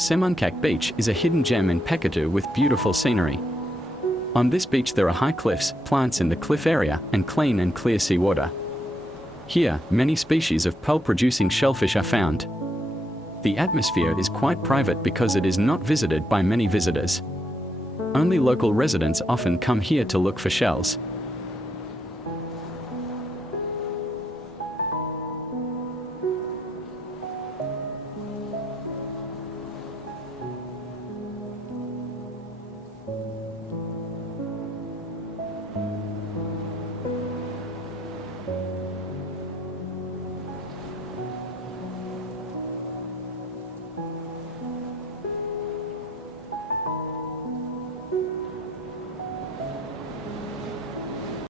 Cemongkak Beach is a hidden gem in Pekatu with beautiful scenery. On this beach there are high cliffs, plants in the cliff area, and clean and clear seawater. Here, many species of pearl-producing shellfish are found. The atmosphere is quite private because it is not visited by many visitors. Only local residents often come here to look for shells.